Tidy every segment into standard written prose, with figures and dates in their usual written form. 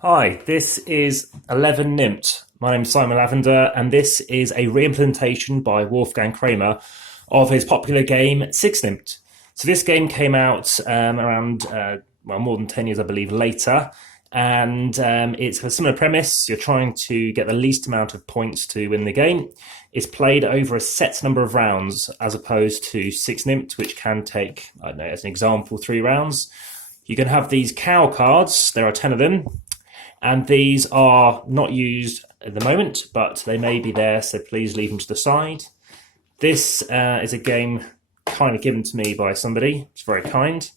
Hi, this is 11 nimmt. My name is Simon Lavender, and this is a reimplementation by Wolfgang Kramer of his popular game 6 nimmt. So this game came out around more than 10 years, I believe, later, and it's a similar premise. You're trying to get the least amount of points to win the game. It's played over a set number of rounds, as opposed to 6 nimmt, which can take, I don't know, as an example, 3 rounds. You can have these cow cards. There are 10 of them. And these are not used at the moment, but they may be there, so please leave them to the side. This is a game kind of given to me by somebody. It's very kind.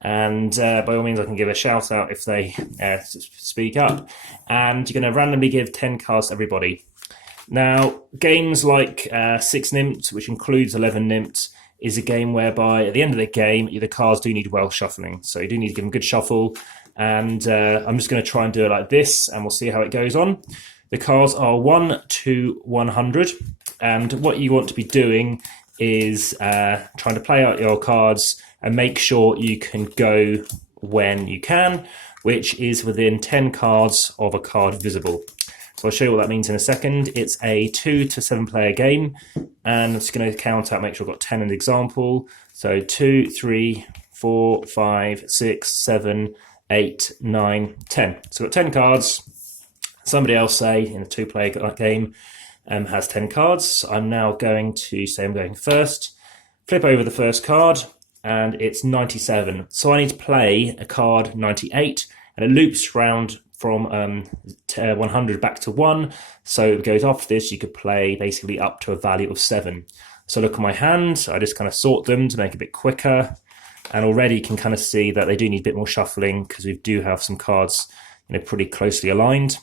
And by all means, I can give a shout out if they speak up. And you're going to randomly give 10 cards to everybody. Now, games like 6 nimmt, which includes 11 nimmt, is a game whereby at the end of the game, the cards do need well shuffling. So you do need to give them a good shuffle. And I'm just going to try and do it like this, and we'll see how it goes on. The cards are 1 to 100, and what you want to be doing is trying to play out your cards and make sure you can go when you can, which is within 10 cards of a card visible. So I'll show you what that means in a second. It's a 2 to 7 player game, and I'm just going to count out, make sure I've got 10 in the example. So 2, 3, 4, 5, 6, 7, 8, 9, 10. So I've got 10 cards. Somebody else, say, in a 2-player game, has 10 cards. I'm now going to say I'm going first. Flip over the first card, and it's 97. So I need to play a card 98, and it loops round from 100 back to 1. So it goes after this, you could play basically up to a value of 7. So look at my hand. I just kind of sort them to make it a bit quicker. And already you can kind of see that they do need a bit more shuffling because we do have some cards, pretty closely aligned.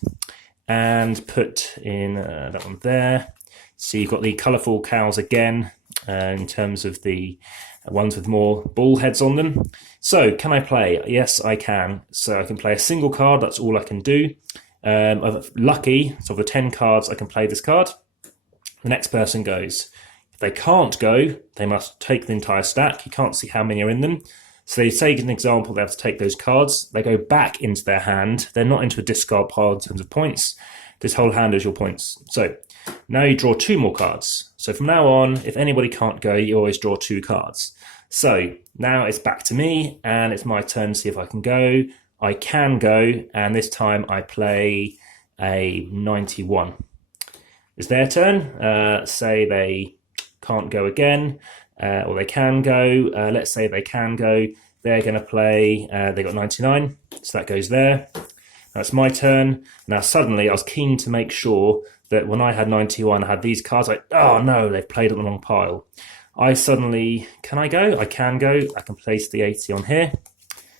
And put in that one there. So you've got the colourful cows again in terms of the ones with more ball heads on them. So can I play? Yes, I can. So I can play a single card. That's all I can do. I'm lucky. So of the 10 cards, I can play this card. The next person goes. They can't go, they must take the entire stack. You can't see how many are in them. So they take an example, they have to take those cards. They go back into their hand. They're not into a discard pile in terms of points. This whole hand is your points. So now you draw 2 more cards. So from now on, if anybody can't go, you always draw 2 cards. So now it's back to me, and it's my turn to see if I can go. I can go, and this time I play a 91. It's their turn. Say they can't go again, or they can go. Let's say they can go. They're going to play, they got 99, so that goes there. That's my turn. Now suddenly I was keen to make sure that when I had 91, I had these cards, oh no, they've played on the wrong pile. I suddenly, can I go? I can go. I can place the 80 on here.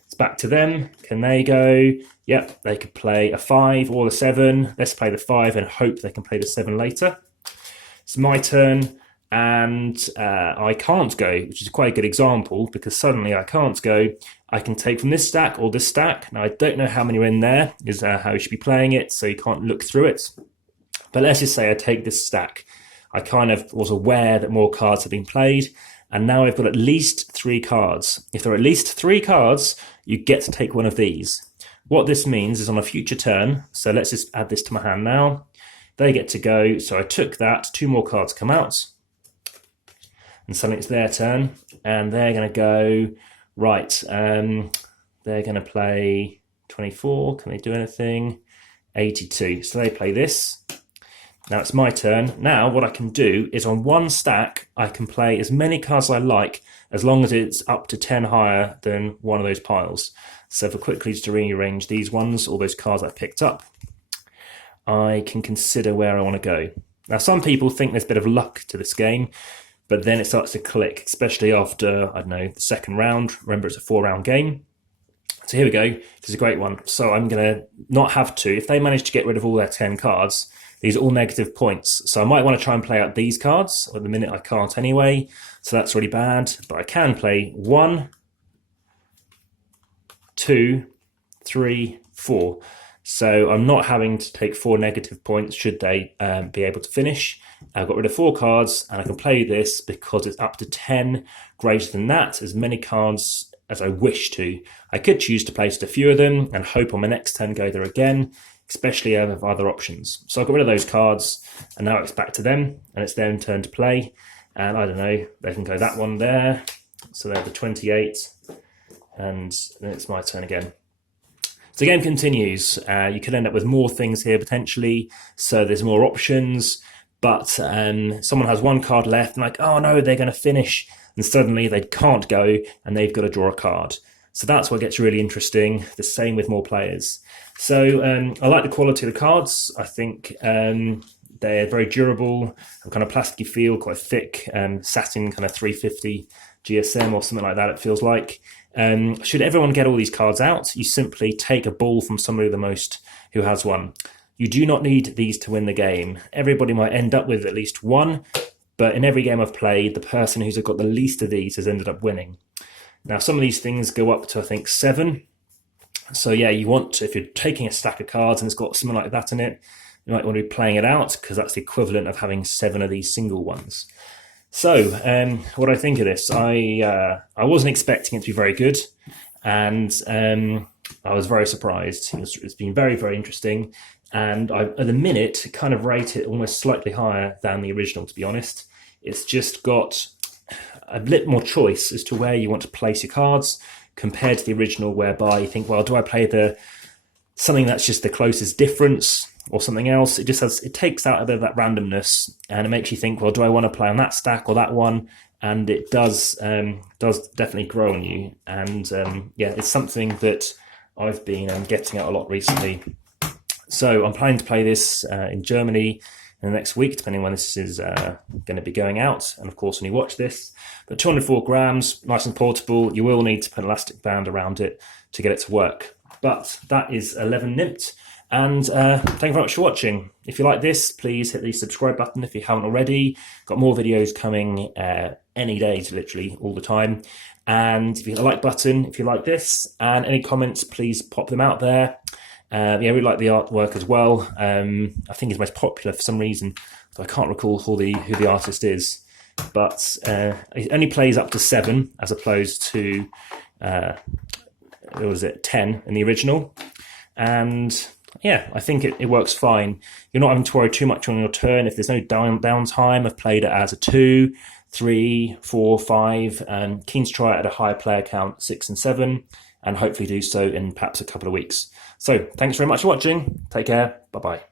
It's back to them. Can they go? Yep, they could play a 5 or a 7. Let's play the 5 and hope they can play the 7 later. It's my turn. And I can't go, which is quite a good example because suddenly I can't go. I can take from this stack or this stack. Now I don't know how many are in there, is how you should be playing it, so you can't look through it. But let's just say I take this stack. I kind of was aware that more cards have been played, and now I've got at least 3 cards. If there are at least 3 cards, you get to take one of these. What this means is on a future turn, so let's just add this to my hand now. They get to go, so I took that, 2 more cards come out. And suddenly it's their turn, and they're going to go, right, they're going to play 24. Can they do anything? 82. So they play this. Now it's my turn. Now what I can do is on one stack, I can play as many cards as I like, as long as it's up to 10 higher than one of those piles. So for quickly just to rearrange these ones, all those cards I picked up, I can consider where I want to go. Now some people think there's a bit of luck to this game, but then it starts to click, especially after, I don't know, the second round. Remember, it's a 4-round game. So here we go. This is a great one. So I'm going to not have to. If they manage to get rid of all their 10 cards, these are all negative points. So I might want to try and play out these cards. At the minute, I can't anyway. So that's really bad. But I can play 1, 2, 3, 4. So I'm not having to take 4 negative points should they be able to finish. I've got rid of 4 cards, and I can play this because it's up to 10. Greater than that, as many cards as I wish to. I could choose to play just a few of them and hope on my next turn go there again, especially with other options. So I got rid of those cards, and now it's back to them, and it's their turn to play. And I don't know, they can go that one there. So they're the 28, and then it's my turn again. So the game continues. You could end up with more things here potentially, so there's more options, but someone has one card left and like, oh no, they're going to finish, and suddenly they can't go and they've got to draw a card. So that's what gets really interesting, the same with more players. So I like the quality of the cards. I think they're very durable, kind of plasticky feel, quite thick, satin kind of 350 GSM or something like that, it feels like. Should everyone get all these cards out, you simply take a ball from somebody who has one. You do not need these to win the game. Everybody might end up with at least one, but in every game I've played, the person who's got the least of these has ended up winning. Now, some of these things go up to, I think, 7. So yeah, you want to, if you're taking a stack of cards and it's got something like that in it, you might want to be playing it out, because that's the equivalent of having 7 of these single ones. So, what do I think of this? I wasn't expecting it to be very good, and I was very surprised. It's been very, very interesting, and I, at the minute, kind of rate it almost slightly higher than the original, to be honest. It's just got a bit more choice as to where you want to place your cards compared to the original, whereby you think, well, do I play something that's just the closest difference or something else? It takes out a bit of that randomness, and it makes you think, well, do I want to play on that stack or that one? And it does definitely grow on you. And yeah, it's something that I've been getting out a lot recently. So I'm planning to play this in Germany in the next week, depending when this is going to be going out, and of course when you watch this. But 204 grams, nice and portable. You will need to put an elastic band around it to get it to work. But that is 11 nimmt. And thank you very much for watching. If you like this, please hit the subscribe button if you haven't already. Got more videos coming any day, literally all the time. And if you hit the like button if you like this, and any comments, please pop them out there. Yeah, we like the artwork as well. I think it's most popular for some reason, so I can't recall who the artist is. But it only plays up to 7 as opposed to 10 in the original. And yeah, I think it works fine. You're not having to worry too much on your turn. If there's no downtime, I've played it as a 2, 3, 4, 5, and keen to try it at a higher player count, 6 and 7, and hopefully do so in perhaps a couple of weeks. So thanks very much for watching. Take care. Bye-bye.